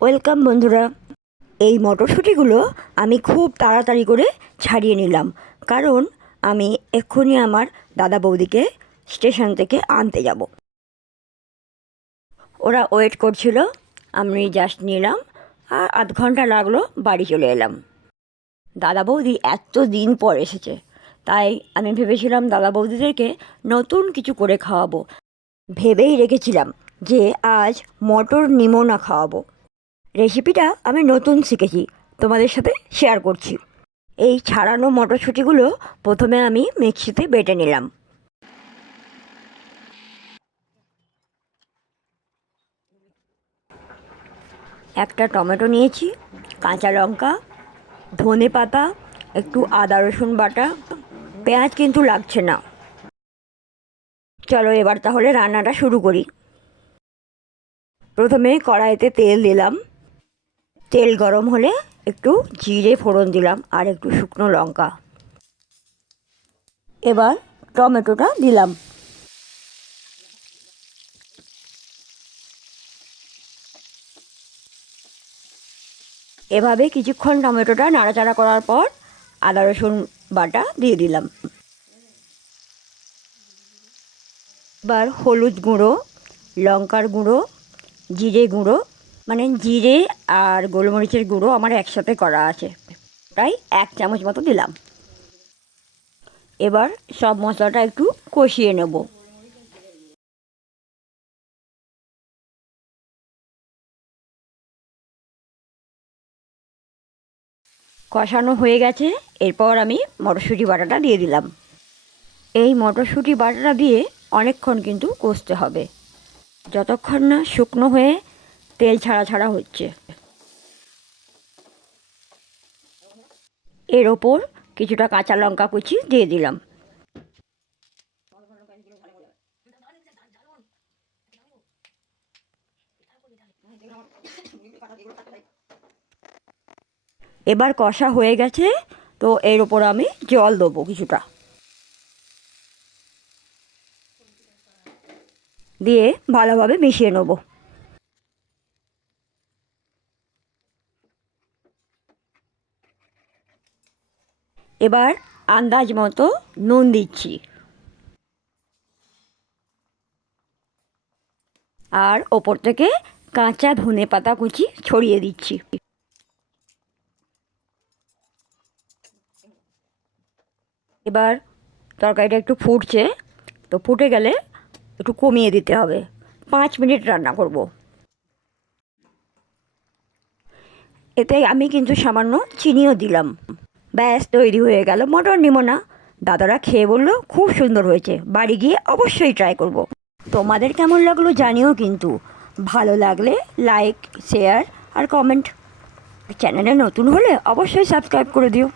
Welcome বন্ধুরা। এই মটরশুঁটিগুলো আমি খুব তাড়াতাড়ি করে ছাড়িয়ে নিলাম। কারণ আমি এক্ষুনি আমার দাদা বৌদিকে স্টেশন থেকে আনতে যাব। ওরা ওয়েট করছিল, আমি জাস্ট নিলাম আর আধ ঘণ্টা লাগল বাড়ি চলে এলাম। দাদা বৌদি এত দিন পর এসেছে, তাই আমি ভেবেছিলাম দাদা বৌদিদেরকে নতুন কিছু করে খাওয়াবো। ভেবেই রেখেছিলাম যে আজ মটর নিমোনা খাওয়াবো। রেসিপিটা আমি নতুন শিখেছি, তোমাদের সাথে শেয়ার করছি। এই ছাড়ানো মটরশুঁটিগুলো প্রথমে আমি মিক্সিতে বেটে নিলাম। একটা টমেটো নিয়েছি, কাঁচা লঙ্কা, ধনে পাতা, একটু আদা রসুন বাটা, পেঁয়াজ কিন্তু লাগছে না। চলো এবার তাহলে রান্নাটা শুরু করি। প্রথমে কড়াইতে তেল দিলাম। তেল গরম হলে একটু জিরে ফোড়ন দিলাম আর একটু শুকনো লঙ্কা। এবার টমেটোটা দিলাম। এভাবে কিছুক্ষণ টমেটোটা নাড়াচাড়া করার পর আদা, রসুন বাটা দিয়ে দিলাম। এবার হলুদ গুঁড়ো, লঙ্কার গুঁড়ো, জিরে গুঁড়ো মানে জিরে আর গোলমরিচের গুঁড়ো আমার একসাথে করা আছে। প্রায় এক চামচ মতো দিলাম। এবার সব মশলাটা একটু কষিয়ে নেব। কষানো হয়ে গেছে। এরপর আমি মটরশুঁটি বাটাটা দিয়ে দিলাম। এই মটরশুঁটি বাটাটা দিয়ে অনেকক্ষণ কিন্তু কষতে হবে। যতক্ষণ না শুকনো হয়ে তেল ছাড়া ছাড়া হচ্ছে। এর ওপর কিছুটা কাঁচা লঙ্কা কুচি দিয়ে দিলাম। এবার কষা হয়ে গেছে, তো এর ওপর আমি জল দেবো কিছুটা। দিয়ে ভালোভাবে মিশিয়ে নেব। এবার আন্দাজ মতো নুন দিচ্ছি। আর ওপর থেকে কাঁচা ধনে পাতা কুচি ছড়িয়ে দিচ্ছি। এবার তরকারিটা একটু ফুটছে, তো ফুটে গেলে একটু কমিয়ে দিতে হবে। পাঁচ মিনিট রান্না করব। এতে আমি কিন্তু সামান্য চিনিও দিলাম। ব্যাস, তৈরি হয়ে গেল মটর নিমোনা। দাদারা খেয়ে বলল, খুব সুন্দর হয়েছে। বাড়ি গিয়ে অবশ্যই ট্রাই করব। তোমাদের কেমন লাগল জানিও কিন্তু। ভালো লাগলে লাইক শেয়ার আর কমেন্ট চ্যানেলে নতুন হলে অবশ্যই সাবস্ক্রাইব করে দিও।